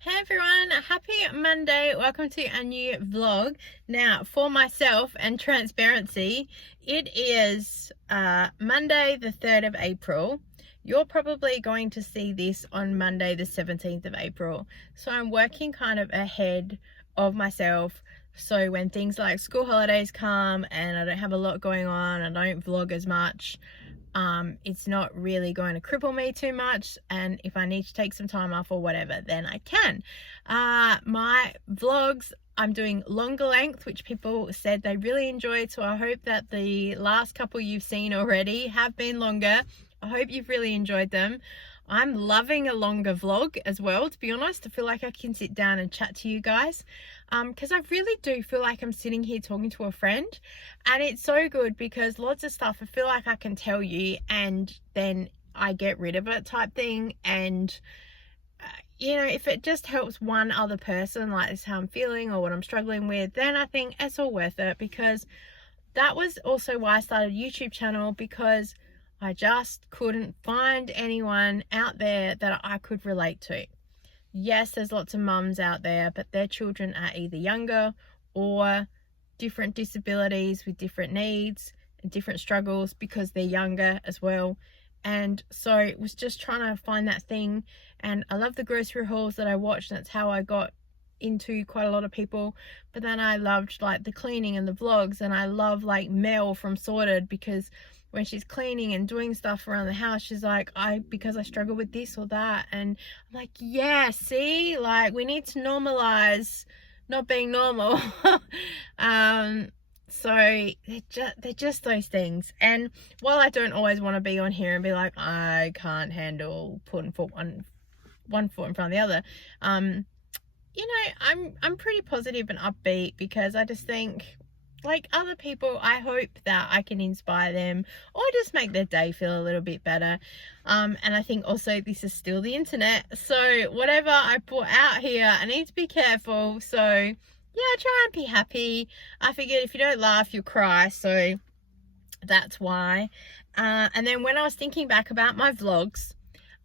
Hey everyone, happy Monday. Welcome to a new vlog. Now, for myself and transparency, it is Monday the 3rd of April. You're probably going to see this on Monday the 17th of April. So I'm working kind of ahead of myself. So when things like school holidays come and I don't have a lot going on, I don't vlog as much, it's not really going to cripple me too much, and if I need to take some time off or whatever, then I can. My vlogs, I'm doing longer length, which people said they really enjoyed, so I hope that the last couple you've seen already have been longer. I hope you've really enjoyed them. I'm loving a longer vlog as well, to be honest. I feel like I can sit down and chat to you guys, because I really do feel like I'm sitting here talking to a friend, and it's so good because lots of stuff I feel like I can tell you and then I get rid of it type thing. And you know, if it just helps one other person, like this how I'm feeling or what I'm struggling with, then I think it's all worth it. Because that was also why I started a YouTube channel, because I just couldn't find anyone out there that I could relate to. Yes, there's lots of mums out there, but their children are either younger or different disabilities with different needs and different struggles because they're younger as well. And so it was just trying to find that thing. And I love the grocery hauls that I watched. That's how I got into quite a lot of people. But then I loved like the cleaning and the vlogs, and I love like Mel from Sorted, because when she's cleaning and doing stuff around the house, she's like, because I struggle with this or that. And I'm like, yeah, see, like we need to normalize not being normal. So they're just those things. And while I don't always want to be on here and be like, I can't handle putting one foot in front of the other, you know, I'm pretty positive and upbeat, because I just think, like other people, I hope that I can inspire them or just make their day feel a little bit better. And I think also this is still the internet, so whatever I put out here, I need to be careful. So yeah, try and be happy. I figured if you don't laugh, you'll cry, so that's why. And then when I was thinking back about my vlogs,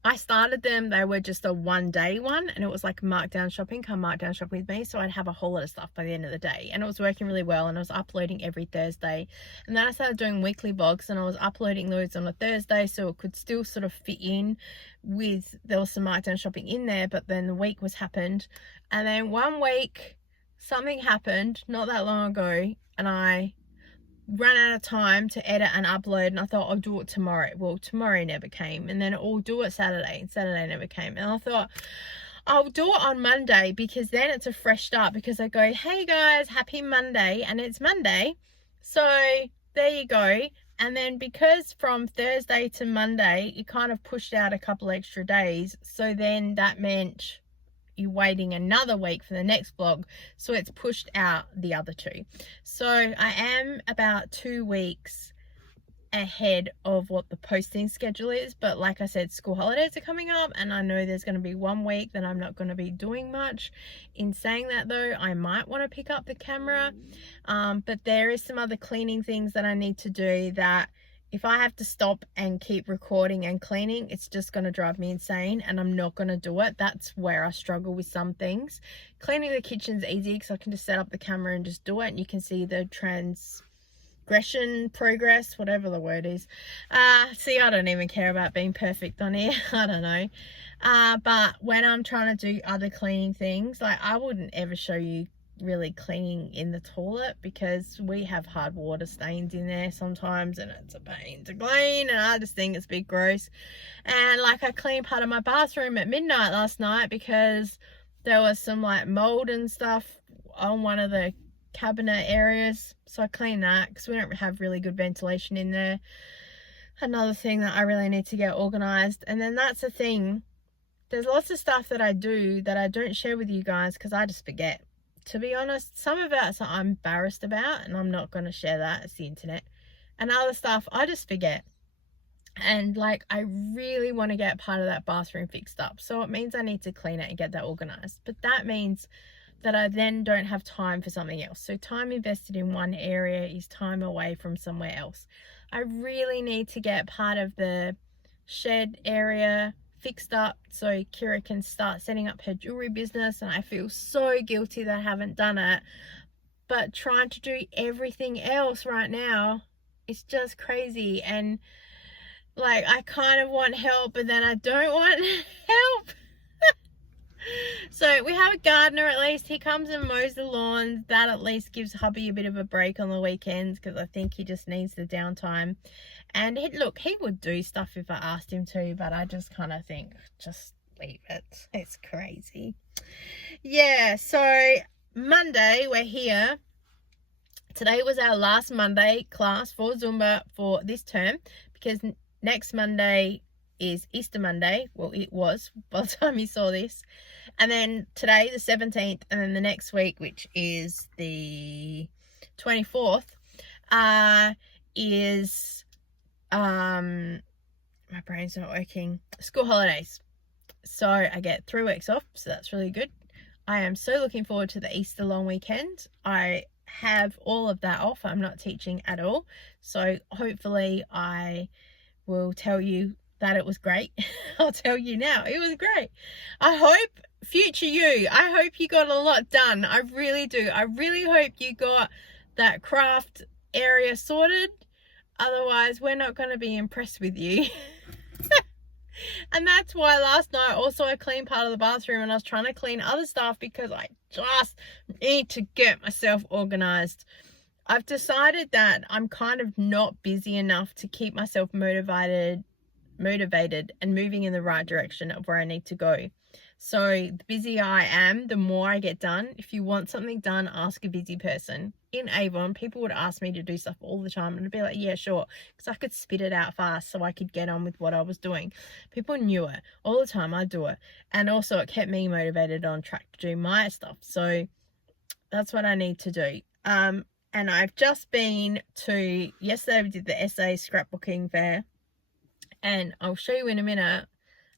I started them, they were just a one-day one, and it was like markdown shopping, come markdown shopping with me. So I'd have a whole lot of stuff by the end of the day, and it was working really well, and I was uploading every Thursday. And then I started doing weekly vlogs, and I was uploading those on a Thursday, so it could still sort of fit in with, there was some markdown shopping in there, but then the week was happened. And then one week something happened not that long ago, and I ran out of time to edit and upload, and I thought I'll do it tomorrow. Well, tomorrow never came, and then I'll do it Saturday, and Saturday never came. And I thought I'll do it on Monday, because then it's a fresh start, because I go, hey guys, happy Monday, and it's Monday. So there you go. And then because from Thursday to Monday it kind of pushed out a couple extra days, so then that meant you waiting another week for the next vlog, so it's pushed out the other two. So I am about 2 weeks ahead of what the posting schedule is, but like I said, school holidays are coming up, and I know there's going to be 1 week that I'm not going to be doing much. In saying that though, I might want to pick up the camera, but there is some other cleaning things that I need to do that if I have to stop and keep recording and cleaning, it's just going to drive me insane, and I'm not going to do it. That's where I struggle with some things. Cleaning the kitchen's easy, because I can just set up the camera and just do it, and you can see the progress, whatever the word is. See, I don't even care about being perfect on here. I don't know. But when I'm trying to do other cleaning things, like I wouldn't ever show you really cleaning in the toilet, because we have hard water stains in there sometimes, and it's a pain to clean, and I just think it's a bit gross. And like I cleaned part of my bathroom at midnight last night, because there was some like mold and stuff on one of the cabinet areas, so I cleaned that, because we don't have really good ventilation in there. Another thing that I really need to get organized. And then that's the thing, there's lots of stuff that I do that I don't share with you guys, because I just forget. To be honest, some of it I'm embarrassed about, and I'm not going to share that. It's the internet. And other stuff I just forget. And like I really want to get part of that bathroom fixed up, so it means I need to clean it and get that organized. But that means that I then don't have time for something else. So time invested in one area is time away from somewhere else. I really need to get part of the shed area fixed up so Kira can start setting up her jewelry business, and I feel so guilty that I haven't done it. But trying to do everything else right now, it's just crazy. And like, I kind of want help, but then I don't want help. So we have a gardener, at least. He comes and mows the lawns. That at least gives hubby a bit of a break on the weekends, because I think he just needs the downtime. And he would do stuff if I asked him to, but I just kind of think, just leave it. It's crazy. Yeah, so Monday we're here. Today was our last Monday class for Zumba for this term, because next Monday is Easter Monday. Well, it was by the time you saw this. And then today, the 17th, and then the next week, which is the 24th, is my brain's not working, school holidays. So I get 3 weeks off, so that's really good. I am so looking forward to the Easter long weekend. I have all of that off. I'm not teaching at all, so hopefully I will tell you that it was great. I'll tell you now, it was great. I hope, future you, I hope you got a lot done. I really do. I really hope you got that craft area sorted. Otherwise, we're not going to be impressed with you. And that's why last night also I cleaned part of the bathroom, and I was trying to clean other stuff because I just need to get myself organized. I've decided that I'm kind of not busy enough to keep myself motivated and moving in the right direction of where I need to go. So the busier I am, the more I get done. If you want something done, ask a busy person. In Avon, people would ask me to do stuff all the time, and I'd be like, yeah, sure, because I could spit it out fast so I could get on with what I was doing. People knew it all the time. I'd do it, and also it kept me motivated on track to do my stuff. So that's what I need to do. And I've just been to, yesterday we did the SA scrapbooking fair, and I'll show you in a minute.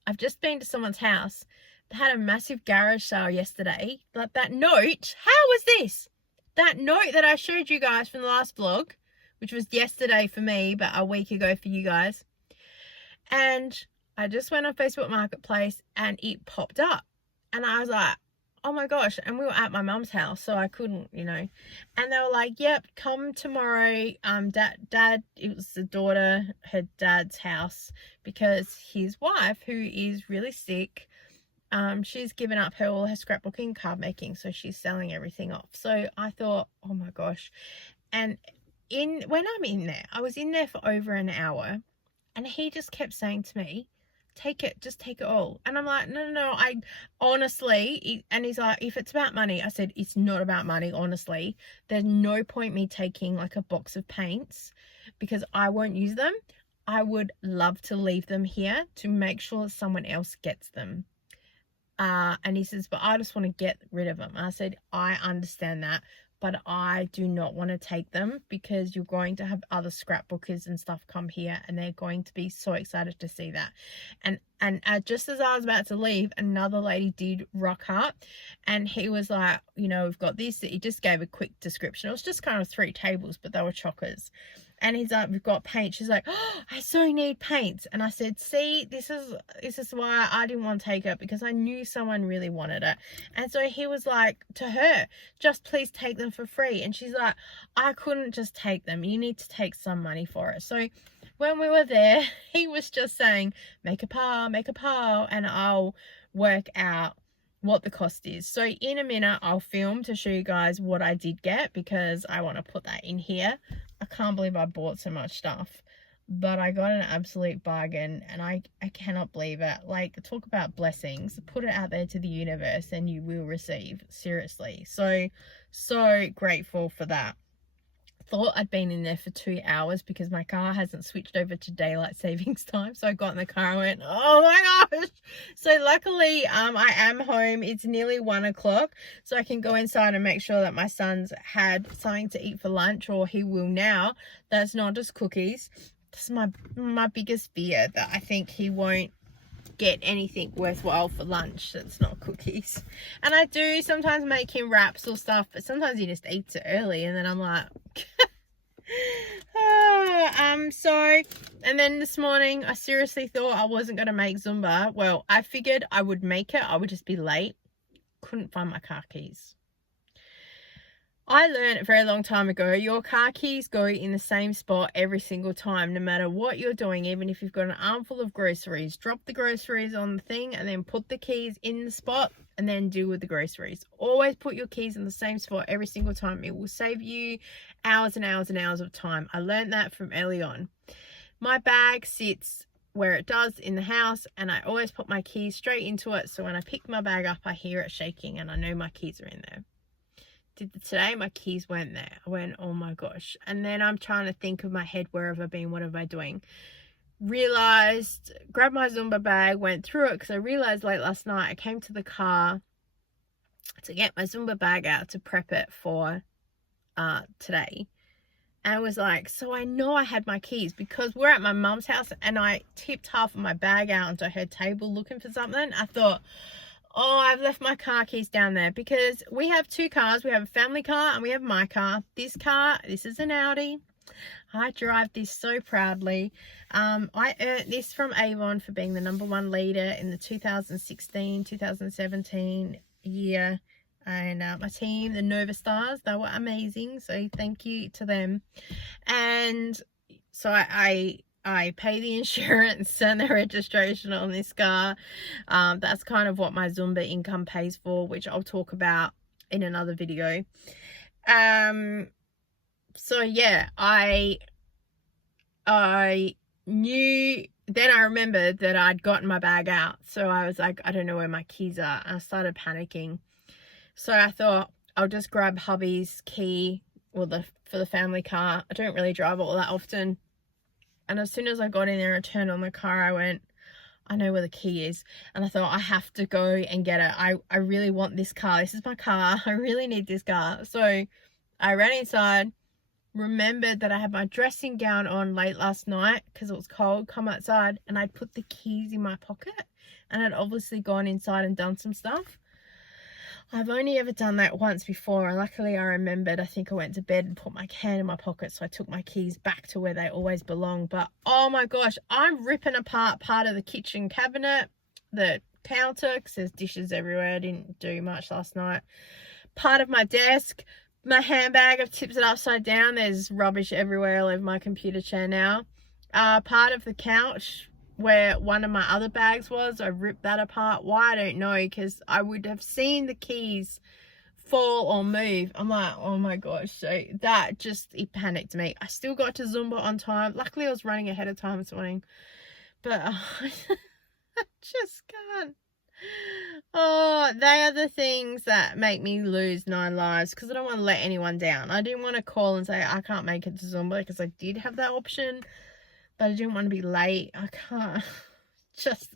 I've just been to someone's house. They had a massive garage sale yesterday. Like that note, how was this? That note that I showed you guys from the last vlog, which was yesterday for me, but a week ago for you guys. And I just went on Facebook Marketplace and it popped up. And I was like, oh my gosh. And we were at my mum's house, so I couldn't, And they were like, yep, come tomorrow. Dad, it was the daughter, her dad's house, because his wife, who is really sick, she's given up all her scrapbooking, card making, so she's selling everything off. So I thought, oh my gosh. And when I'm in there, I was in there for over an hour, and he just kept saying to me, take it, just take it all. And I'm like, no, I honestly, and he's like, if it's about money, I said, it's not about money, honestly. There's no point me taking like a box of paints because I won't use them. I would love to leave them here to make sure someone else gets them. And he says, but I just want to get rid of them. I said, I understand that, but I do not want to take them because you're going to have other scrapbookers and stuff come here, and they're going to be so excited to see that. And just as I was about to leave, another lady did rock up, and he was like, we've got this. He just gave a quick description. It was just kind of 3 tables, but they were chockers. And he's like, we've got paint. She's like, oh, I so need paints. And I said, see, this is why I didn't want to take it, because I knew someone really wanted it. And so he was like to her, just please take them for free. And she's like, I couldn't just take them. You need to take some money for it. So when we were there, he was just saying, make a pile, and I'll work out what the cost is. So in a minute, I'll film to show you guys what I did get, because I want to put that in here. I can't believe I bought so much stuff, but I got an absolute bargain, and I cannot believe it. Like, talk about blessings. Put it out there to the universe and you will receive. Seriously. So grateful for that. Thought I'd been in there for 2 hours because my car hasn't switched over to daylight savings time. So I got in the car and went, oh my gosh. So luckily, I am home. It's nearly 1 o'clock. So I can go inside and make sure that my son's had something to eat for lunch, or he will now. That's not just cookies. This is my biggest fear, that I think he won't get anything worthwhile for lunch that's not cookies. And I do sometimes make him wraps or stuff, but sometimes he just eats it early, and then I'm like And then this morning, I seriously thought I wasn't going to make Zumba. Well, I figured I would make it. I would just be late. Couldn't find my car keys. I learned a very long time ago, your car keys go in the same spot every single time, no matter what you're doing. Even if you've got an armful of groceries, drop the groceries on the thing and then put the keys in the spot and then deal with the groceries. Always put your keys in the same spot every single time. It will save you hours and hours and hours of time. I learned that from early on. My bag sits where it does in the house, and I always put my keys straight into it, so when I pick my bag up I hear it shaking and I know my keys are in there. Today my keys weren't there. I went, oh my gosh. And then I'm trying to think of my head, where have I been, what have I doing? Realized, grabbed my Zumba bag, went through it, because I realized late last night I came to the car to get my Zumba bag out to prep it for today. And I was like, so I know I had my keys, because we're at my mum's house and I tipped half of my bag out onto her table looking for something. I thought, oh, I've left my car keys down there, because we have two cars. We have a family car and we have my car. This car, this is an Audi. I drive this so proudly. I earned this from Avon for being the #1 leader in the 2016-2017 year. And my team, the Nova Stars, they were amazing. So thank you to them. And so I pay the insurance and the registration on this car. That's kind of what my Zumba income pays for, which I'll talk about in another video. So yeah, I knew, then I remembered that I'd gotten my bag out. So I was like, I don't know where my keys are. And I started panicking. So I thought I'll just grab hubby's key, for the family car. I don't really drive it all that often. And as soon as I got in there and turned on the car, I went, I know where the key is. And I thought, I have to go and get it. I really want this car. This is my car. I really need this car. So I ran inside, remembered that I had my dressing gown on late last night because it was cold, come outside, and I'd put the keys in my pocket. And I'd obviously gone inside and done some stuff. I've only ever done that once before, and luckily I remembered. I think I went to bed and put my hand in my pocket, so I took my keys back to where they always belong. But oh my gosh, I'm ripping apart part of the kitchen cabinet, the counter, because there's dishes everywhere. I didn't do much last night. Part of my desk, my handbag, I've tipped it upside down. There's rubbish everywhere all over my computer chair now. Part of the couch where one of my other bags was, I ripped that apart. Why, I don't know, because I would have seen the keys fall or move. I'm like, oh my gosh. So that just, it panicked me. I still got to Zumba on time. Luckily I was running ahead of time this morning, but I just can't. Oh, they are the things that make me lose 9 lives, because I don't want to let anyone down. I didn't want to call and say I can't make it to Zumba, because I did have that option, but I didn't want to be late. I can't. Just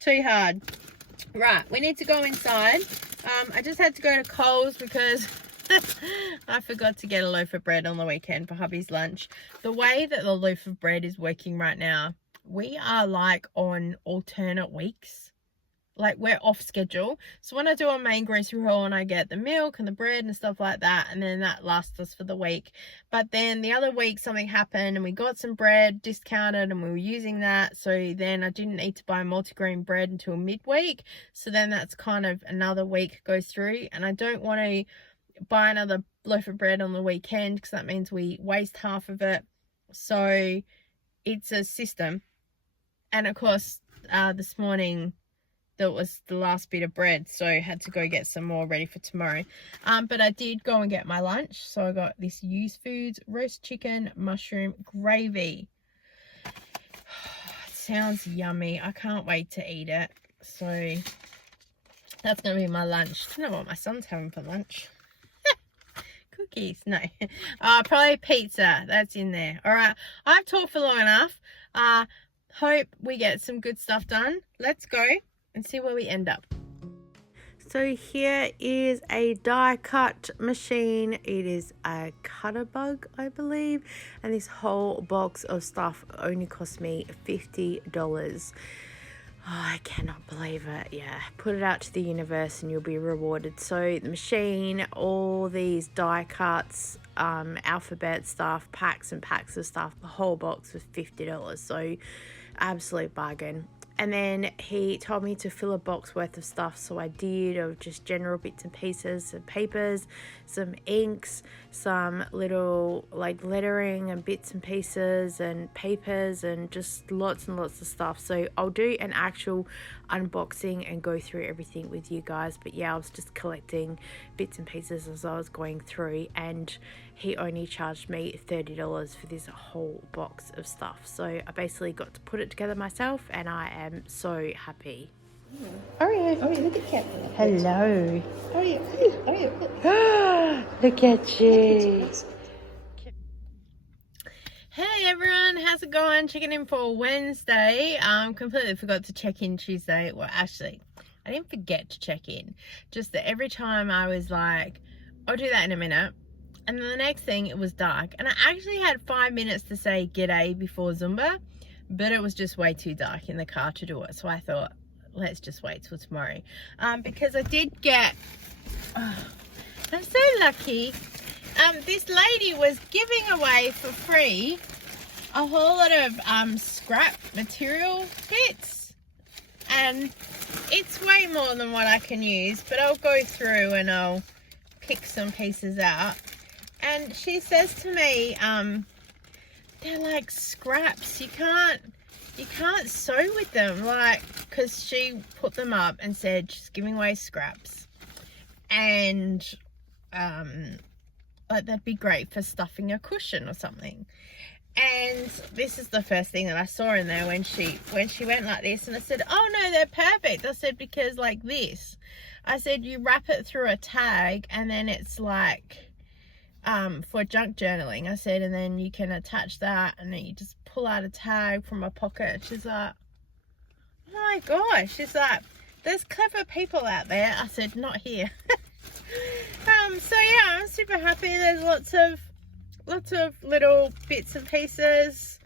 too hard. Right, we need to go inside. I just had to go to Coles because I forgot to get a loaf of bread on the weekend for hubby's lunch. The way that the loaf of bread is working right now, we are like on alternate weeks. Like, we're off schedule. So when I do a main grocery haul and I get the milk and the bread and stuff like that, and then that lasts us for the week. But then the other week something happened and we got some bread discounted and we were using that. So then I didn't need to buy multigrain bread until midweek. So then that's kind of another week goes through, and I don't want to buy another loaf of bread on the weekend, because that means we waste half of it. So it's a system. And of course, this morning, that was the last bit of bread, so I had to go get some more ready for tomorrow. But I did go and get my lunch. So I got this Used Foods roast chicken mushroom gravy. Sounds yummy. I can't wait to eat it. So that's gonna be my lunch. I don't know what my son's having for lunch. Cookies, no. Probably pizza. That's in there. All right, I've talked for long enough. Hope we get some good stuff done. Let's go and see where we end up. So here is a die cut machine. It is a Cutterbug, I believe, and this whole box of stuff only cost me $50. Oh, I cannot believe it. Yeah, put it out to the universe and you'll be rewarded. So the machine, all these die cuts, alphabet stuff, packs and packs of stuff, the whole box was $50. So absolute bargain. And then he told me to fill a box worth of stuff, so I did, of just general bits and pieces, some papers, some inks, some little like lettering and bits and pieces and papers, and just lots and lots of stuff. So I'll do an actual unboxing and go through everything with you guys. But yeah, I was just collecting bits and pieces as I was going through, and he only charged me $30 for this whole box of stuff. So I basically got to put it together myself, and I am so happy. Oreo. Oh, look at Cat. Hello. Oh, Look at you. Hey everyone, how's it going? Checking in for Wednesday. Completely forgot to check in Tuesday. Well, actually, I didn't forget to check in. Just that every time I was like, I'll do that in a minute. And then the next thing, it was dark. And I actually had 5 minutes to say g'day before Zumba, but it was just way too dark in the car to do it. So I thought, let's just wait till tomorrow. Because I did get, I'm so lucky. This lady was giving away for free a whole lot of scrap material bits. And it's way more than what I can use, but I'll go through and I'll pick some pieces out. And she says to me, they're like scraps. You can't sew with them, like, because she put them up and said she's giving away scraps, and like that'd be great for stuffing a cushion or something. And this is the first thing that I saw in there when she went like this, and I said, oh no, they're perfect. I said, because like this, I said, you wrap it through a tag and then it's like for junk journaling. I said, and then you can attach that and then you just pull out a tag from a pocket. She's like, oh my gosh. She's like, there's clever people out there. I said, not here. So yeah, I'm super happy. There's lots of little bits and pieces.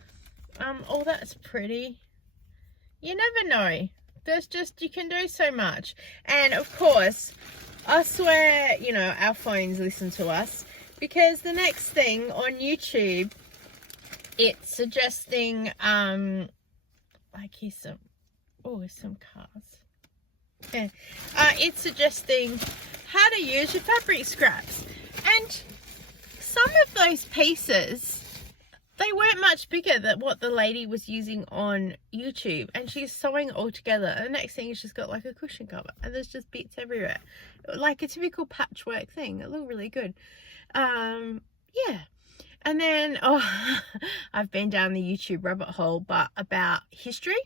Oh, that's pretty. You never know. There's just, you can do so much. And of course, I swear, you know, our phones listen to us, because the next thing on YouTube, it's suggesting, like here's some cars. Yeah. It's suggesting how to use your fabric scraps. And some of those pieces, they weren't much bigger than what the lady was using on YouTube, and she's sewing it all together. And the next thing is she's got like a cushion cover, and there's just bits everywhere, like a typical patchwork thing. It looked really good. Yeah. And then, I've been down the YouTube rabbit hole, but about history.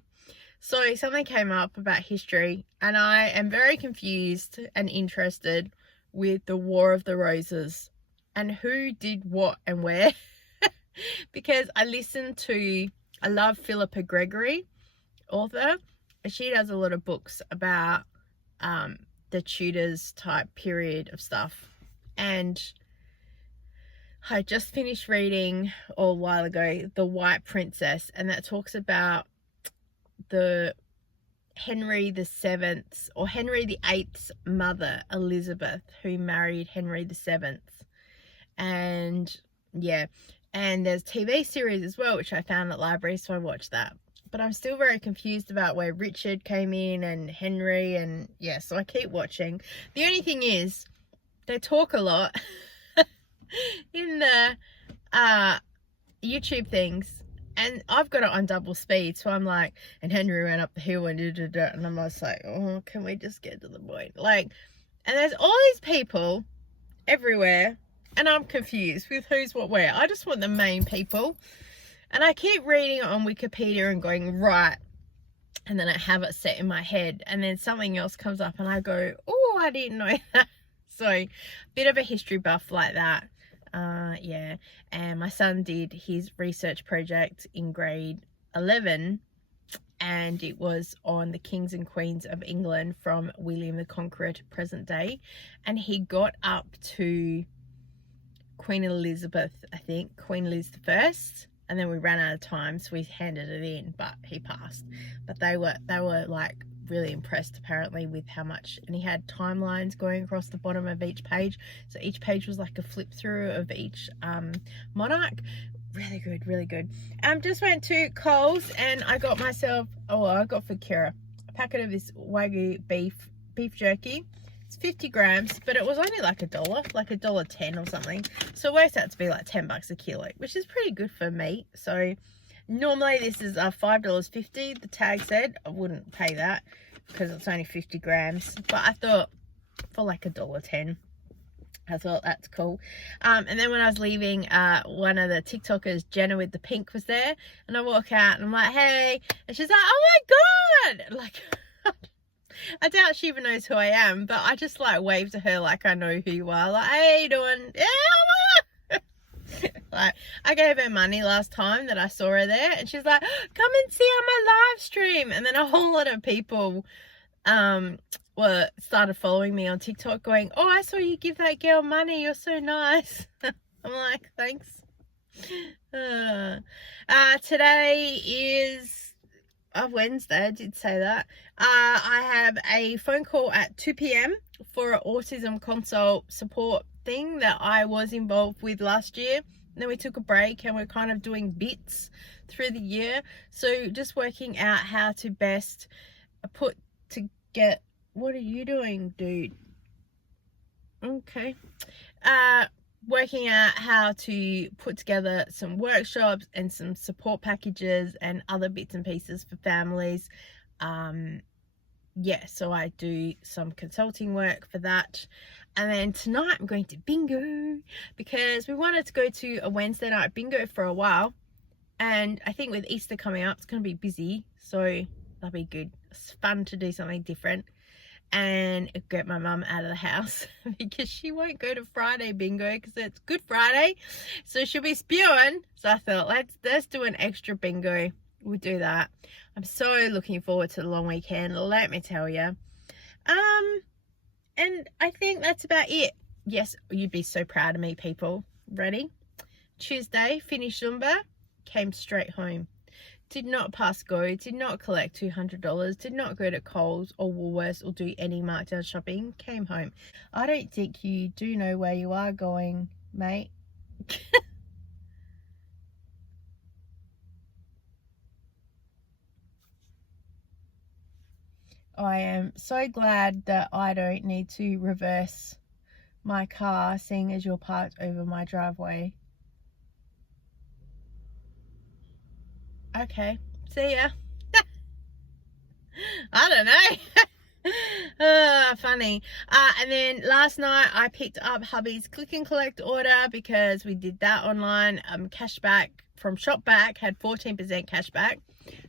So something came up about history, and I am very confused and interested with the War of the Roses and who did what and where. Because I love Philippa Gregory, author. She does a lot of books about the Tudors type period of stuff. And I just finished reading a while ago The White Princess, and that talks about the Henry VII's or Henry VIII's mother, Elizabeth, who married Henry VII. And yeah, and there's TV series as well, which I found at library, so I watched that. But I'm still very confused about where Richard came in and Henry, and yeah, so I keep watching. The only thing is, they talk a lot in the YouTube things, and I've got it on double speed, so I'm like, and Henry went up the hill and and I'm just like, oh, can we just get to the point? Like, and there's all these people everywhere, and I'm confused with who's what where. I just want the main people. And I keep reading it on Wikipedia and going, right. And then I have it set in my head. And then something else comes up and I go, oh, I didn't know that. So, bit of a history buff like that. Yeah. And my son did his research project in grade 11. And it was on the kings and queens of England from William the Conqueror to present day. And he got up to Queen Elizabeth, I think, Queen Elizabeth I. and then we ran out of time, so we handed it in, but he passed. But they were like really impressed apparently with how much, and he had timelines going across the bottom of each page, so each page was like a flip through of each monarch. Really good, really good. Just went to Coles and I got myself, I got for Kira a packet of this Wagyu beef jerky. It's 50 grams, but it was only like $1, like $1.10 or something. So it works out to be like $10 a kilo, which is pretty good for meat. So normally this is $5.50. The tag said I wouldn't pay that because it's only 50 grams. But I thought for like $1.10, I thought that's cool. And then when I was leaving, one of the TikTokers, Jenna with the pink, was there. And I walk out and I'm like, hey. And she's like, oh my God. Like, I doubt she even knows who I am, but I just like wave to her like I know who you are. Like, hey, you doing? Yeah. Like, I gave her money last time that I saw her there, and she's like, come and see on my live stream. And then a whole lot of people started following me on TikTok going, oh, I saw you give that girl money, you're so nice. I'm like, thanks. Today is Wednesday, I did say that. I have a phone call at 2 p.m. for an autism consult support thing that I was involved with last year. And then we took a break and we're kind of doing bits through the year. So just working out how to best what are you doing, dude? Okay. Working out how to put together some workshops and some support packages and other bits and pieces for families. Yeah, so I do some consulting work for that. And then tonight I'm going to bingo because we wanted to go to a Wednesday night bingo for a while. And I think with Easter coming up, it's going to be busy. So that'll be good. It's fun to do something different and get my mum out of the house because she won't go to Friday bingo because it's Good Friday. So she'll be spewing. So I thought, let's do an extra bingo. We'll do that. I'm so looking forward to the long weekend, let me tell you. And I think that's about it. Yes, you'd be so proud of me, people. Ready? Tuesday, finished Zumba, came straight home. Did not pass go, did not collect $200, did not go to Coles or Woolworths or do any markdown shopping, came home. I don't think you do know where you are going, mate. I am so glad that I don't need to reverse my car, seeing as you're parked over my driveway. Okay, see ya. I don't know. Funny. And then last night I picked up hubby's click and collect order because we did that online. Cashback from Shopback had 14% cashback,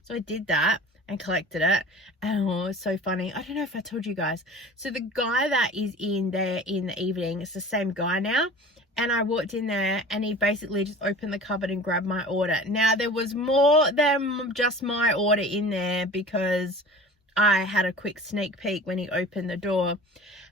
so I did that and collected it. Oh, it's so funny. I don't know if I told you guys. So the guy that is in there in the evening, it's the same guy now. And I walked in there and he basically just opened the cupboard and grabbed my order. Now, there was more than just my order in there because I had a quick sneak peek when he opened the door.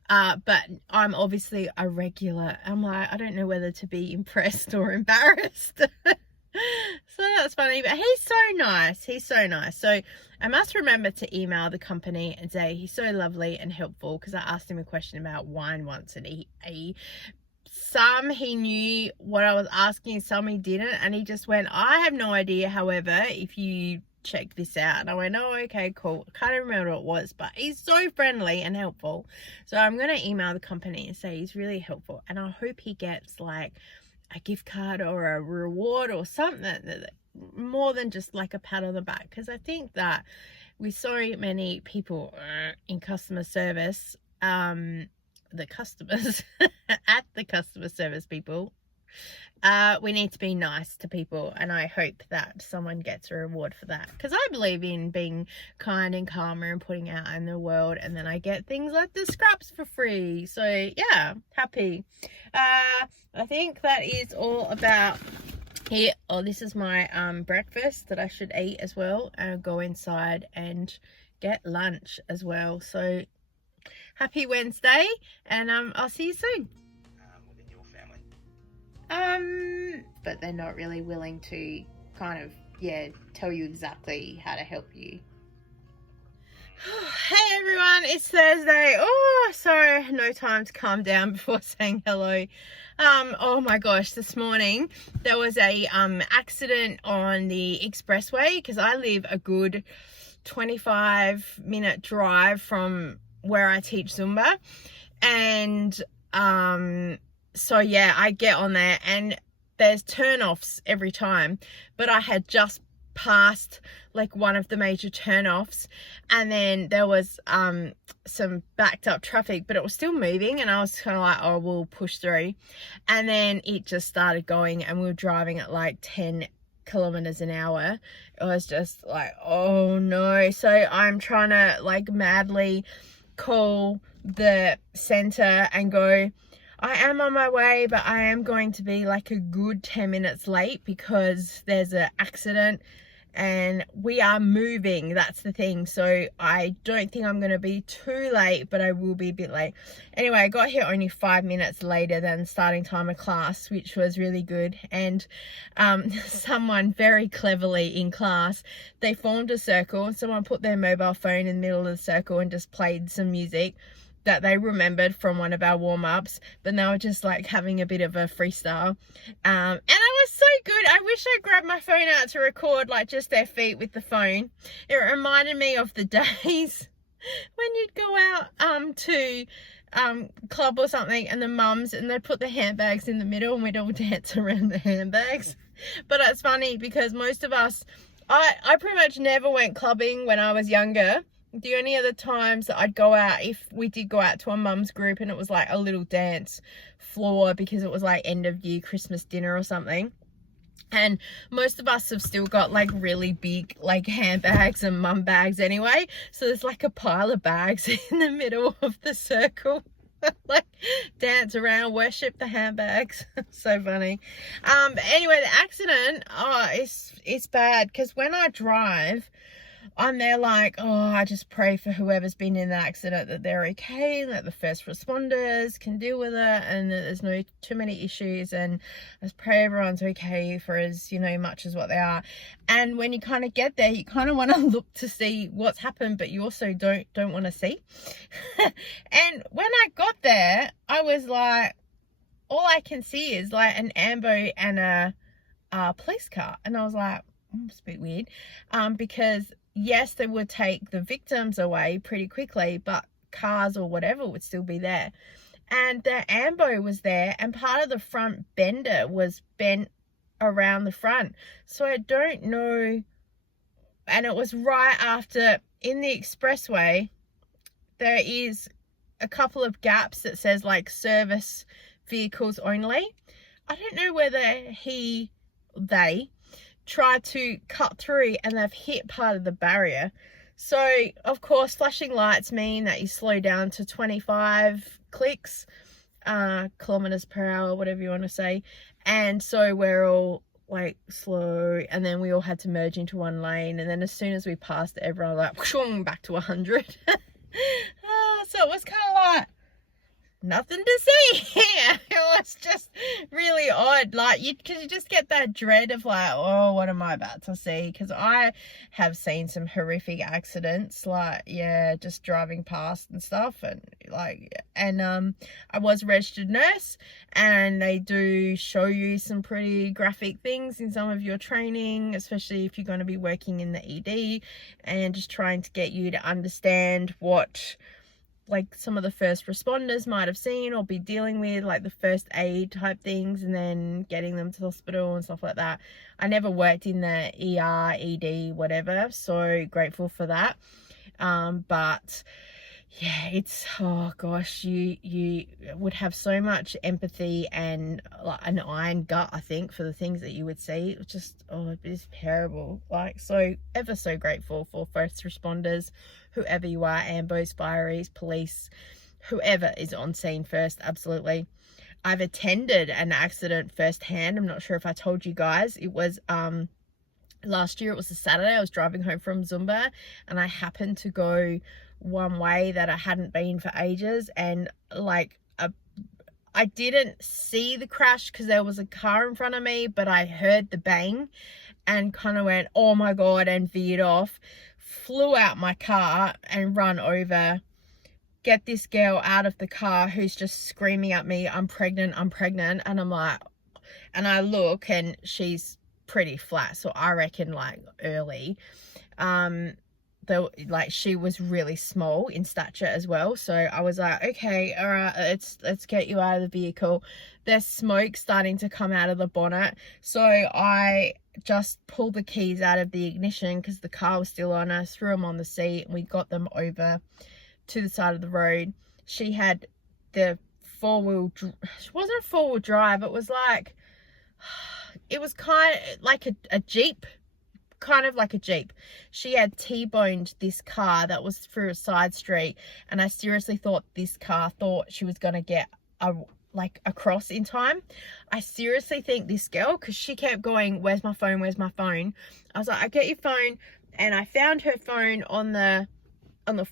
But I'm obviously a regular. I'm like, I don't know whether to be impressed or embarrassed. So that's funny, but he's so nice. He's so nice. So I must remember to email the company and say he's so lovely and helpful because I asked him a question about wine once and some he knew what I was asking, some he didn't, and he just went, I have no idea, however, if you check this out. And I went, oh, okay, cool. I can't remember what it was, but he's so friendly and helpful. So I'm going to email the company and say he's really helpful, and I hope he gets like a gift card or a reward or something more than just like a pat on the back, because I think that with so many people in customer service, the customers at the customer service people, we need to be nice to people, and I hope that someone gets a reward for that, because I believe in being kind and calmer and putting out in the world, and then I get things like the scraps for free. So yeah, happy. I think that is all about it. Oh, this is my breakfast that I should eat as well, and go inside and get lunch as well. So happy Wednesday, and I'll see you soon. Within your family. But they're not really willing to kind of, yeah, tell you exactly how to help you. Hey everyone, it's Thursday. Oh, sorry, no time to calm down before saying hello. Oh my gosh, this morning there was a accident on the expressway, because I live a good 25-minute drive from where I teach Zumba, and so yeah, I get on there and there's turn-offs every time, but I had just passed like one of the major turn-offs, and then there was some backed up traffic, but it was still moving, and I was kind of like, oh, we'll push through. And then it just started going, and we were driving at like 10 kilometers an hour. It was just like, oh no. So I'm trying to like madly call the center and go, I am on my way, but I am going to be like a good 10 minutes late because there's an accident and we are moving. That's the thing. So I don't think I'm going to be too late, but I will be a bit late. Anyway, I got here only 5 minutes later than starting time of class, which was really good. And someone very cleverly in class, they formed a circle. Someone put their mobile phone in the middle of the circle and just played some music that they remembered from one of our warm-ups, but they were just like having a bit of a freestyle, and it was so good. I wish I grabbed my phone out to record like just their feet with the phone. It reminded me of the days when you'd go out to club or something, and the mums, and they'd put the handbags in the middle and we'd all dance around the handbags. But it's funny because most of us, I pretty much never went clubbing when I was younger. The only other times that I'd go out, if we did go out to a mum's group and it was like a little dance floor because it was like end of year Christmas dinner or something. And most of us have still got like really big like handbags and mum bags anyway. So there's like a pile of bags in the middle of the circle. Like dance around, worship the handbags. So funny. But anyway, the accident, it's bad because when I drive, I'm there like, oh, I just pray for whoever's been in the accident that they're okay, that the first responders can deal with it, and that there's no too many issues, and I just pray everyone's okay for as, you know, much as what they are. And when you kind of get there, you kind of want to look to see what's happened, but you also don't want to see. And when I got there, I was like, all I can see is like an ambo and a police car, and I was like, it's a bit weird, because yes, they would take the victims away pretty quickly, but cars or whatever would still be there. And the ambo was there, and part of the front bender was bent around the front. So I don't know. And it was right after, in the expressway, there is a couple of gaps that says like service vehicles only. I don't know whether they tried to cut through and they've hit part of the barrier. So of course flashing lights mean that you slow down to 25 clicks, kilometers per hour, whatever you want to say. And so we're all like slow, and then we all had to merge into one lane, and then as soon as we passed everyone like whoosh, back to 100. So it was kind of like nothing to see here. It was just really odd, like because you just get that dread of like, oh, what am I about to see? Because I have seen some horrific accidents, like, yeah, just driving past and stuff, and like, and I was a registered nurse, and they do show you some pretty graphic things in some of your training, especially if you're going to be working in the ED, and just trying to get you to understand what like some of the first responders might have seen or be dealing with, like the first aid type things, and then getting them to the hospital and stuff like that. I never worked in the ER, ED, whatever, so grateful for that. But yeah, it's, oh gosh, you would have so much empathy and like an iron gut, I think, for the things that you would see. It was just, oh, it's terrible. Like, so ever so grateful for first responders, whoever you are, ambos, fireys, police, whoever is on scene first. Absolutely. I've attended an accident firsthand. I'm not sure if I told you guys. It was last year. It was a Saturday. I was driving home from Zumba, and I happened to go one way that I hadn't been for ages, and like I didn't see the crash because there was a car in front of me, but I heard the bang and kind of went, oh my God, and veered off, flew out my car and run over, get this girl out of the car who's just screaming at me, I'm pregnant. And I'm like, and I look and she's pretty flat. So I reckon like early, though, like she was really small in stature as well. So I was like, okay, all right, let's get you out of the vehicle. There's smoke starting to come out of the bonnet. So I just pulled the keys out of the ignition because the car was still on. I threw them on the seat and we got them over to the side of the road. She had the it wasn't a four-wheel drive. It was like, it was kind of like a Jeep. Kind of like a Jeep. She had T-boned this car that was through a side street, and I seriously thought this car thought she was gonna get across in time. I seriously think this girl, because she kept going, where's my phone, where's my phone? I was like, I get your phone, and I found her phone on the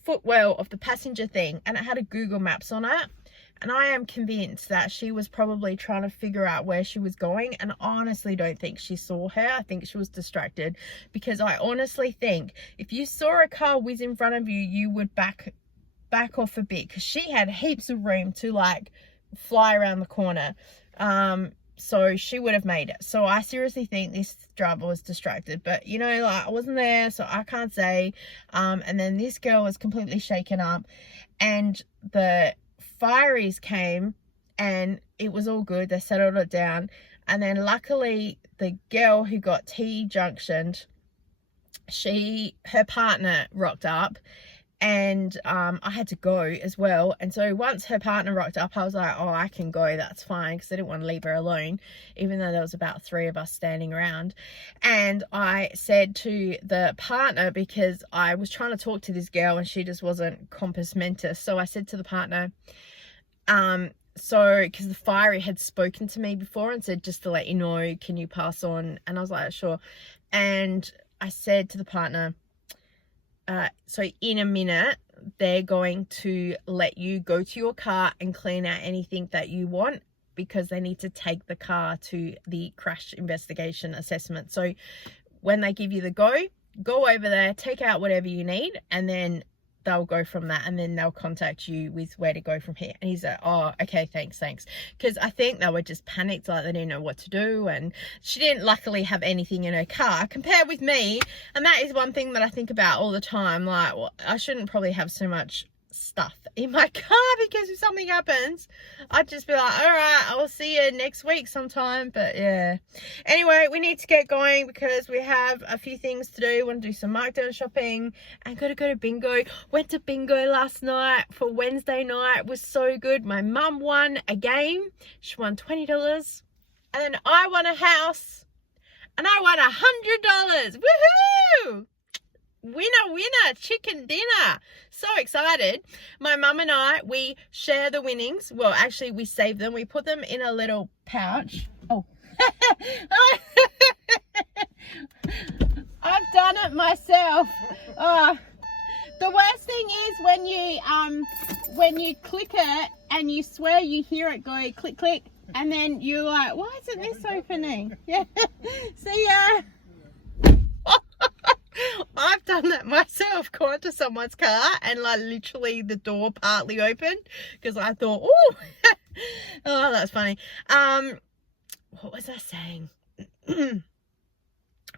footwell of the passenger thing, and it had a Google Maps on it. And I am convinced that she was probably trying to figure out where she was going. And I honestly don't think she saw her. I think she was distracted, because I honestly think if you saw a car whiz in front of you, you would back off a bit, because she had heaps of room to like fly around the corner. So she would have made it. So I seriously think this driver was distracted, but you know, like I wasn't there, so I can't say. And then this girl was completely shaken up, and the fireys came and it was all good. They settled it down. And then luckily the girl who got T-junctioned, her partner rocked up, and I had to go as well. And so once her partner rocked up, I was like, oh, I can go, that's fine, because I didn't want to leave her alone, even though there was about 3 of us standing around. And I said to the partner, because I was trying to talk to this girl and she just wasn't compos mentis, so I said to the partner, so because the fiery had spoken to me before and said, just to let you know, can you pass on? And I was like, sure. And I said to the partner, so in a minute, they're going to let you go to your car and clean out anything that you want, because they need to take the car to the crash investigation assessment. So when they give you the go over there, take out whatever you need, and then they'll go from that, and then they'll contact you with where to go from here. And he's like, oh, okay, thanks. Because I think they were just panicked, like they didn't know what to do. And she didn't luckily have anything in her car compared with me. And that is one thing that I think about all the time. Like, well, I shouldn't probably have so much stuff in my car, because if something happens, I'd just be like, all right, I will see you next week sometime. But yeah, anyway, we need to get going because we have a few things to do. We want to do some markdown shopping and gotta go to bingo. Went to bingo last night for Wednesday night. It was so good. My mum won a game. She won $20, and then I won a house and I won $100. Woohoo! Winner, chicken dinner. So excited. My mum and I, we share the winnings. Well, actually we save them. We put them in a little pouch. Oh. I've done it myself. Oh. The worst thing is when you click it and you swear you hear it go click click, and then you're like, why isn't this opening? Yeah. See ya. I've done that myself, gone to someone's car and like literally the door partly opened, because I thought, oh, oh, that's funny. What was I saying?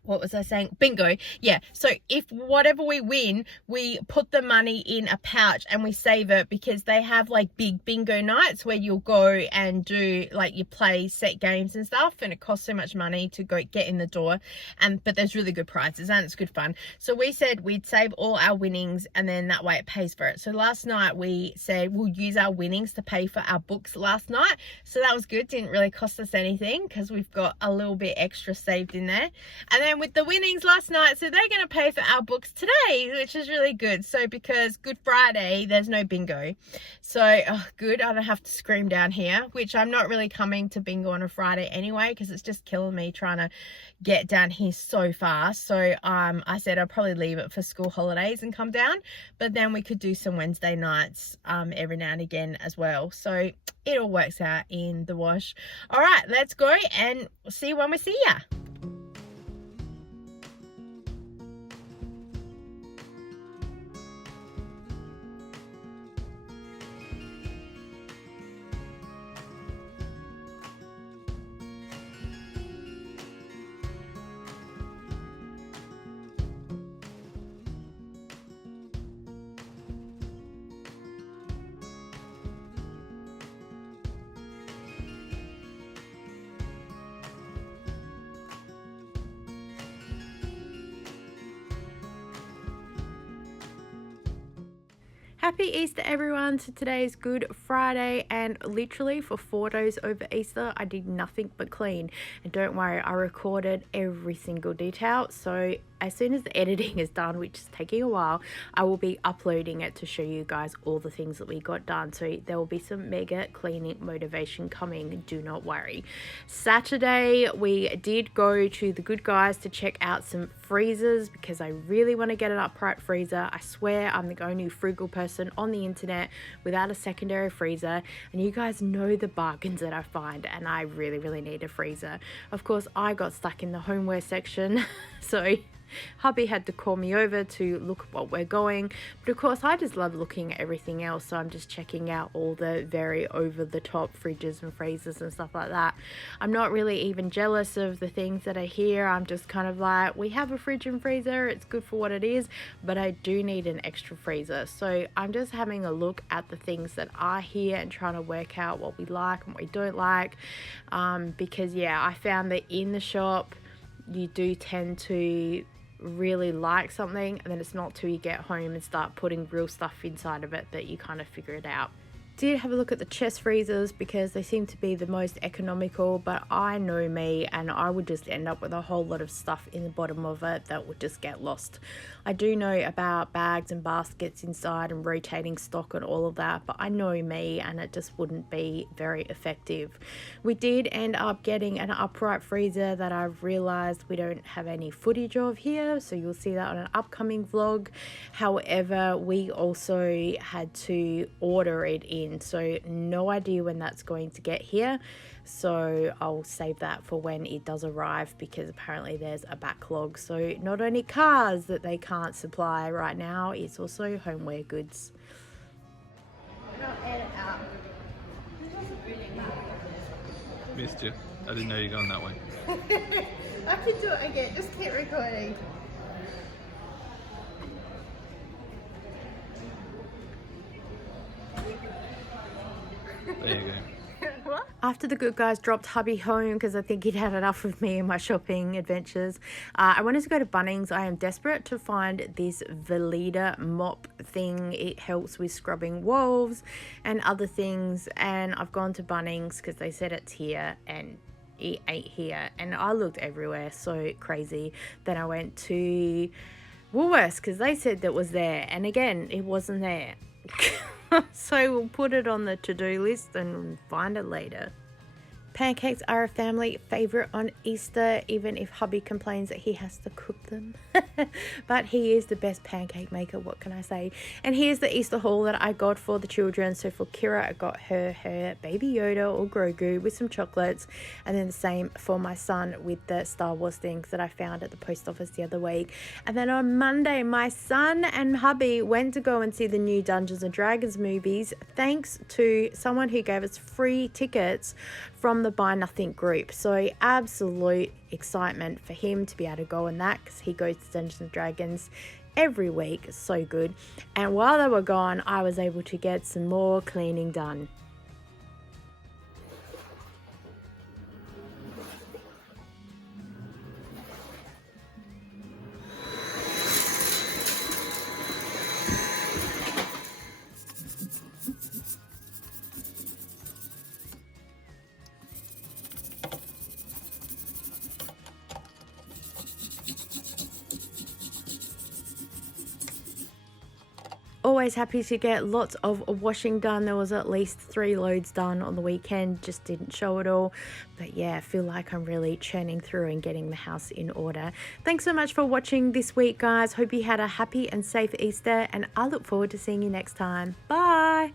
What was I saying? Bingo. Yeah. So if whatever we win, we put the money in a pouch and we save it, because they have like big bingo nights where you'll go and do like you play set games and stuff, and it costs so much money to go get in the door, but there's really good prizes and it's good fun. So we said we'd save all our winnings, and then that way it pays for it. So last night we said we'll use our winnings to pay for our books last night. So that was good. Didn't really cost us anything because we've got a little bit extra saved in there. And then then with the winnings last night, so they're going to pay for our books today, which is really good. So because Good Friday, there's no bingo. So, oh, good. I don't have to scream down here, which I'm not really coming to bingo on a Friday anyway, because it's just killing me trying to get down here so fast. So I said I'll probably leave it for school holidays and come down, but then we could do some Wednesday nights every now and again as well. So it all works out in the wash. All right, let's go and see you when we see ya. Happy Easter everyone. So today is Good Friday, and literally for 4 days over Easter I did nothing but clean. And don't worry, I recorded every single detail, so as soon as the editing is done, which is taking a while, I will be uploading it to show you guys all the things that we got done. So there will be some mega cleaning motivation coming, do not worry. Saturday we did go to the Good Guys to check out some freezers because I really want to get an upright freezer. I swear I'm the only frugal person on the internet without a secondary freezer, and you guys know the bargains that I find, and I really need a freezer. Of course, I got stuck in the homeware section so hubby had to call me over to look at what we're going, but of course I just love looking at everything else, so I'm just checking out all the very over the top fridges and freezers and stuff like that. I'm not really even jealous of the things that are here. I'm just kind of like, we have a fridge and freezer, it's good for what it is, but I do need an extra freezer. So I'm just having a look at the things that are here and trying to work out what we like and what we don't like, because yeah, I found that in the shop you do tend to really like something, and then it's not till you get home and start putting real stuff inside of it that you kind of figure it out. Did have a look at the chest freezers because they seem to be the most economical, but I know me and I would just end up with a whole lot of stuff in the bottom of it that would just get lost. I do know about bags and baskets inside and rotating stock and all of that, but I know me and it just wouldn't be very effective. We did end up getting an upright freezer that I've realized we don't have any footage of here, so you'll see that on an upcoming vlog. However, we also had to order it in, so no idea when that's going to get here, so I'll save that for when it does arrive, because apparently there's a backlog. So not only cars that they can't supply right now, it's also homeware goods. Missed you. I didn't know you were going that way. I can do it again, just keep recording. There you go. What? After the Good Guys dropped hubby home because I think he'd had enough of me and my shopping adventures, I wanted to go to Bunnings. I am desperate to find this Veleda mop thing. It helps with scrubbing walls and other things, and I've gone to Bunnings because they said it's here and it ain't here, and I looked everywhere, so crazy. Then I went to Woolworths because they said that was there, and again it wasn't there. So we'll put it on the to-do list and find it later. Pancakes are a family favourite on Easter, even if hubby complains that he has to cook them. But he is the best pancake maker, what can I say? And here's the Easter haul that I got for the children. So for Kira, I got her Baby Yoda or Grogu with some chocolates. And then the same for my son with the Star Wars things that I found at the post office the other week. And then on Monday, my son and hubby went to go and see the new Dungeons and Dragons movies, thanks to someone who gave us free tickets from the Buy Nothing group. So absolute excitement for him to be able to go on that, because he goes to Dungeons and Dragons every week. So good. And while they were gone, I was able to get some more cleaning done. always happy to get lots of washing done. There was at least 3 loads done on the weekend, just didn't show it all. But yeah, I feel like I'm really churning through and getting the house in order. Thanks so much for watching this week, guys. Hope you had a happy and safe Easter, and I look forward to seeing you next time. Bye!